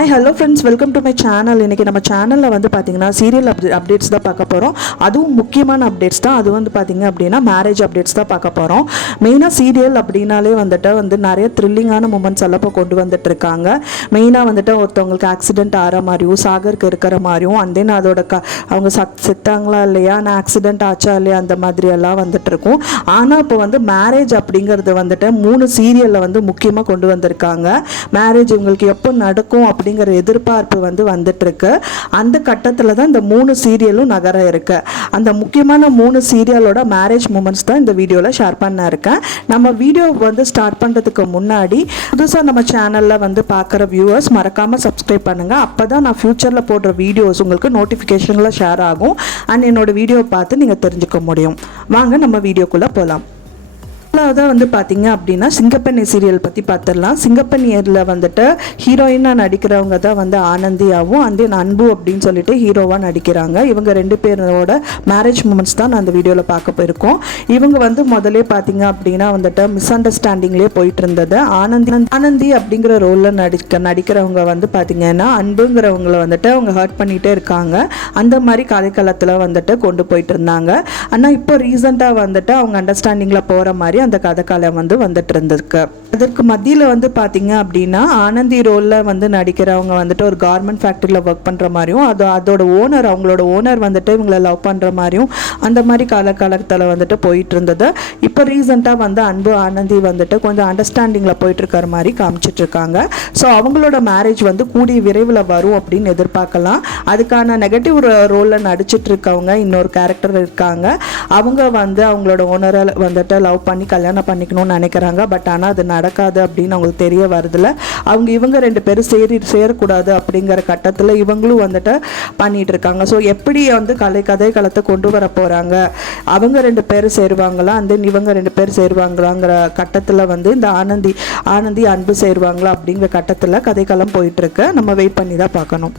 Hi, hello friends, welcome to my channel. இன்னைக்கு நம்ம சேனல்ல வந்து பாத்தீங்கன்னா சீரியல் அப்டேட்ஸ் தான் பார்க்க போறோம். அதுவும் முக்கியமான அப்டேட்ஸ் தான். அது வந்து பாத்தீங்க அப்படினா மேரேஜ் அப்டேட்ஸ் தான் பார்க்க போறோம். மெயினா சீரியல் அப்படினாலே வந்து நிறைய த்ரில்லிங்கான மூமெண்ட்ஸ் எல்லாம் கொண்டு வந்துட்டு இருக்காங்க. மெயினா ஒருத்தவங்களுக்கு ஆக்சிடென்ட் ஆற மாதிரியும் சாகருக்கு இருக்கிற மாதிரியும் and then அதோட அவங்க செத்தாங்களா இல்லையா நான் ஆக்சிடென்ட் ஆச்சா இல்லையா அந்த மாதிரி எல்லாம் வந்துட்டு இருக்கும். ஆனா இப்போ மேரேஜ் அப்படிங்கிறது 3 சீரியல்ல முக்கியமா கொண்டு வந்திருக்காங்க. மேரேஜ் உங்களுக்கு எப்போ நடக்கும் அப்படிங்கிற எதிர்பார்ப்பு வந்துட்டு இருக்கு. அந்த கட்டத்துல தான் இந்த 3 சீரியலும் நகர இருக்கு. அந்த முக்கியமான 3 சீரியலோட மேரேஜ் மூமெண்ட்ஸ் தான் இந்த வீடியோல ஷேர் பண்ண இருக்கேன். நம்ம வீடியோ ஸ்டார்ட் பண்றதுக்கு முன்னாடி புதுசா நம்ம சேனல்ல பார்க்குற வியூவர்ஸ் மறக்காம சப்ஸ்கிரைப் பண்ணுங்க. அப்பதான் நான் ஃபியூச்சர்ல போடுற வீடியோஸ் உங்களுக்கு நோட்டிஃபிகேஷன்ல ஷேர் ஆகும் அண்ட் என்னோட வீடியோ பார்த்து நீங்க தெரிஞ்சுக்க முடியும். வாங்க நம்ம வீடியோக்குள்ள போலாம். அதான் பார்த்தீங்க அப்படின்னா சிங்கப்பெண்ணை சீரியல் பற்றி பார்த்துடலாம். சிங்கப்பெண்ணியரில் ஹீரோயினாக நடிக்கிறவங்க தான் ஆனந்தியாவும் அண்ட் அன்பு அப்படின்னு சொல்லிட்டு ஹீரோவாக நடிக்கிறாங்க. இவங்க 2 பேரோட மேரேஜ் மூமெண்ட்ஸ் தான் நான் அந்த வீடியோவில் பார்க்க போயிருக்கோம். இவங்க முதலே பார்த்தீங்க அப்படின்னா மிஸ் அண்டர்ஸ்டாண்டிங்லேயே போயிட்டு இருந்தது. ஆனந்தி அப்படிங்கிற ரோலில் நடிக்கிறவங்க பார்த்தீங்கன்னா அன்புங்கிறவங்களை அவங்க ஹர்ட் பண்ணிகிட்டே இருக்காங்க. அந்த மாதிரி கதைக்களத்தில் கொண்டு போயிட்டு இருந்தாங்க. ஆனால் இப்போ ரீசெண்டாக அவங்க அண்டர்ஸ்டாண்டிங்கில் போகிற மாதிரி அந்த கதைக்காலம் வந்துட்டு இருந்திருக்கு. அதற்கு மத்தியில் பார்த்தீங்க அப்படின்னா ஆனந்தி ரோலில் நடிக்கிறவங்க ஒரு கார்மெண்ட் ஃபேக்டரியில் ஒர்க் பண்ணுற மாதிரியும் அதோட ஓனர் அவங்களோட ஓனர் இவங்களை லவ் பண்ணுற மாதிரியும் அந்த மாதிரி காலகாலத்தில் போயிட்டு இருந்தது. இப்போ ரீசெண்டாக அன்பு ஆனந்தி கொஞ்சம் அண்டர்ஸ்டாண்டிங்கில் போயிட்டு இருக்கிற மாதிரி காமிச்சிட்டு இருக்காங்க. ஸோ அவங்களோட மேரேஜ் கூடிய விரைவில் வரும் அப்படின்னு எதிர்பார்க்கலாம். அதுக்கான நெகட்டிவ் ரோலில் நடிச்சிட்டு இருக்கவங்க இன்னொரு கேரக்டர் இருக்காங்க. அவங்க அவங்களோட ஓனரை லவ் பண்ணி கல்யாணம் பண்ணிக்கணும்னு நினைக்கிறாங்க. பட் ஆனால் அது நடக்காது அப்படின்னு அவங்களுக்கு தெரிய வருதுல. இவங்க 2 பேரும் சேரக்கூடாது அப்படிங்கிற கட்டத்தில் இவங்களும் பண்ணிட்டு இருக்காங்க. ஸோ எப்படி கதைக்களத்தை கொண்டு வர போறாங்க, அவங்க 2 பேரும் சேருவாங்களா அந்த இவங்க 2 பேரும் சேருவாங்களாங்கிற கட்டத்தில் இந்த ஆனந்தி அன்பு சேருவாங்களா அப்படிங்கிற கட்டத்தில் கதைக்களம் போயிட்டு இருக்கு. நம்ம வெயிட் பண்ணி தான் பார்க்கணும்.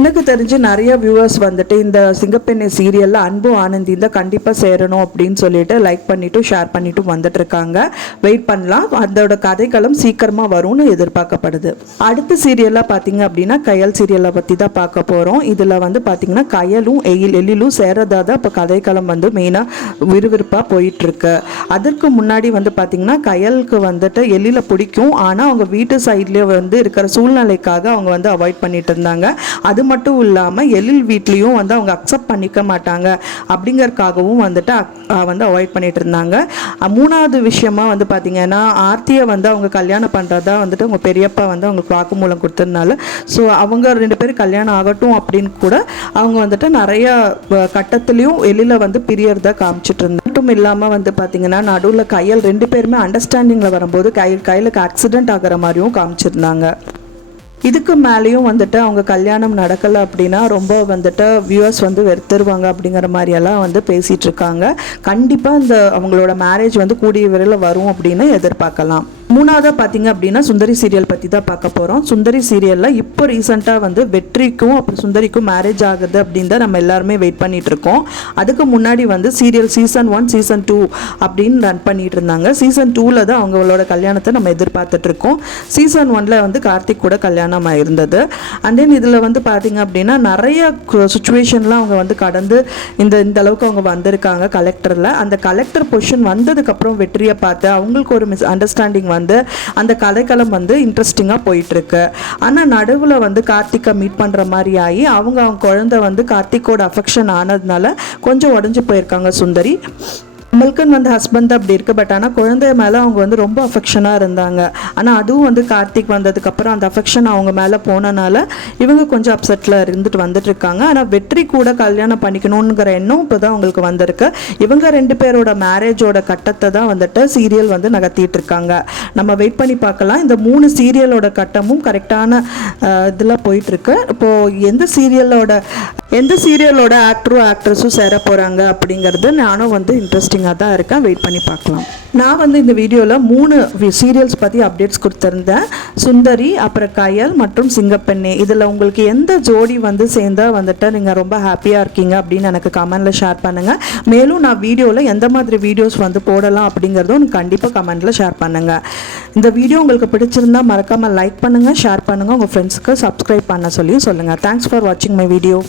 எனக்கு தெரிஞ்சு நிறைய வியூவர்ஸ் இந்த சிங்கப்பெண்ணை சீரியல்ல அன்பு ஆனந்தி தான் கண்டிப்பாக சேரணும் அப்படின்னு சொல்லிட்டு லைக் பண்ணிட்டு ஷேர் பண்ணிட்டு வந்துட்டு இருக்காங்க. வெயிட் பண்ணலாம். அதோட கதைக்களம் சீக்கிரமா வரும்னு எதிர்பார்க்கப்படுது. அடுத்த சீரியல்ல பார்த்தீங்க அப்படின்னா கயல் சீரியலை பற்றி தான் பார்க்க போறோம். இதுல பார்த்தீங்கன்னா கயலும் எழிலும் சேரதா தான் இப்போ கதைக்களம் மெயினாக விறுவிறுப்பாக போயிட்டு இருக்கு. அதற்கு முன்னாடி பார்த்தீங்கன்னா கயலுக்கு எழில பிடிக்கும். ஆனால் அவங்க வீட்டு சைட்லேயே இருக்கிற சூழ்நிலைக்காக அவங்க அவாய்ட் பண்ணிட்டு இருந்தாங்க. அது மட்டும் இல்லாமல் எழில் வீட்லேயும் அவங்க அக்செப்ட் பண்ணிக்க மாட்டாங்க அப்படிங்கறதுக்காகவும் அவாய்ட் பண்ணிட்டு இருந்தாங்க. 3வது விஷயமா பார்த்தீங்கன்னா ஆர்த்தியை அவங்க கல்யாணம் பண்ணுறதா அவங்க பெரியப்பா அவங்களுக்கு வாக்குமூலம் கொடுத்ததுனால ஸோ அவங்க 2 பேரும் கல்யாணம் ஆகட்டும் அப்படின்னு கூட அவங்க நிறைய கட்டத்துலேயும் எழில பிரியறத காமிச்சிட்டு இருந்தாங்க. மட்டும் இல்லாமல் பார்த்தீங்கன்னா நடுவில் கயல் 2 பேருமே அண்டர்ஸ்டாண்டிங்கில் வரும்போது கையிலுக்கு ஆக்சிடென்ட் ஆகிற மாதிரியும் காமிச்சிருந்தாங்க. இதுக்கு மேலேயும் அவங்க கல்யாணம் நடக்கலை அப்படின்னா ரொம்ப வியூவர்ஸ் வெறுத்துருவாங்க அப்படிங்கிற மாதிரியெல்லாம் பேசிகிட்டு இருக்காங்க. கண்டிப்பாக இந்த அவங்களோட மேரேஜ் கூடிய விரைவில் வரும் அப்படின்னு எதிர்பார்க்கலாம். 3ஆவதாக பார்த்தீங்க அப்படின்னா சுந்தரி சீரியல் பற்றி தான் பார்க்க போகிறோம். சுந்தரி சீரியலில் இப்போ ரீசெண்டாக வெற்றிக்கும் அப்புறம் சுந்தரிக்கும் மேரேஜ் ஆகுது அப்படின்னு தான் நம்ம எல்லாருமே வெயிட் பண்ணிட்டு இருக்கோம். அதுக்கு முன்னாடி சீரியல் சீசன் 1 சீசன் 2 அப்படின்னு ரன் பண்ணிட்டு இருந்தாங்க. சீசன் 2ல் தான் அவங்களோட கல்யாணத்தை நம்ம எதிர்பார்த்துட்டு இருக்கோம். சீசன் 1ல் கார்த்திக் கூட கல்யாணம் இருந்தது. அண்ட் தென் இதில் பார்த்தீங்க அப்படின்னா நிறைய சுச்சுவேஷன்லாம் அவங்க கடந்து இந்த அளவுக்கு அவங்க வந்திருக்காங்க. கலெக்டரில் அந்த கலெக்டர் பொசிஷன் வந்ததுக்கப்புறம் வெற்றியை பார்த்து அவங்களுக்கு ஒரு மிஸ் அண்டர்ஸ்டாண்டிங் அந்த கதைக்களம் இன்ட்ரெஸ்டிங்காக போயிட்டு இருக்கு. ஆனால் நடுவில் கார்த்திகை மீட் பண்ணுற மாதிரி ஆகி அவங்க குழந்தை கார்த்திகோட அஃபெக்ஷன் ஆனதுனால கொஞ்சம் உடஞ்சி போயிருக்காங்க சுந்தரி. கமல்கன் ஹஸ்பண்ட் அப்படி இருக்கு. பட் ஆனால் குழந்தைய மேலே அவங்க ரொம்ப அஃபெக்ஷனாக இருந்தாங்க. ஆனால் அதுவும் கார்த்திக் வந்ததுக்கப்புறம் அந்த அஃபெக்ஷன் அவங்க மேலே போனனால இவங்க கொஞ்சம் அப்செட்டில் வந்துட்டு இருக்காங்க. ஆனால் வெற்றி கூட கல்யாணம் பண்ணிக்கணுங்கிற எண்ணம் இப்போ தான் அவங்களுக்கு வந்திருக்கு. இவங்க 2 பேரோட மேரேஜோட கட்டத்தை தான் சீரியல் நகர்த்திட்டு இருக்காங்க. நம்ம வெயிட் பண்ணி பார்க்கலாம். இந்த 3 சீரியலோட கட்டமும் கரெக்டான இதில் போயிட்டு இருக்கு. இப்போது எந்த சீரியலோட ஆக்டரும் ஆக்ட்ரஸும் சேர போகிறாங்க அப்படிங்கிறது நானும் இன்ட்ரெஸ்டிங் வெயிட்டிங்காக தான் இருக்கேன். வெயிட் பண்ணி பார்க்கலாம். நான் வந்து இந்த வீடியோவில் 3 சீரியல்ஸ் பற்றி அப்டேட்ஸ் கொடுத்துருந்தேன். சுந்தரி, அப்புறம் கயல் மற்றும் சிங்கப்பெண்ணே. இதில் உங்களுக்கு எந்த ஜோடி வந்து சேர்ந்தால் வந்துட்டு நீங்கள் ரொம்ப ஹாப்பியாக இருக்கீங்க அப்படின்னு எனக்கு கமெண்டில் ஷேர் பண்ணுங்கள். மேலும் நான் வீடியோவில் எந்த மாதிரி வீடியோஸ் வந்து போடலாம் அப்படிங்கிறதும் கண்டிப்பாக கமெண்டில் ஷேர் பண்ணுங்கள். இந்த வீடியோ உங்களுக்கு பிடிச்சிருந்தால் மறக்காமல் லைக் பண்ணுங்கள், ஷேர் பண்ணுங்கள், உங்கள் ஃப்ரெண்ட்ஸுக்கு சப்ஸ்கிரைப் பண்ண சொல்லியும் சொல்லுங்கள். தேங்க்ஸ் ஃபார் வாட்சிங் மை வீடியோ.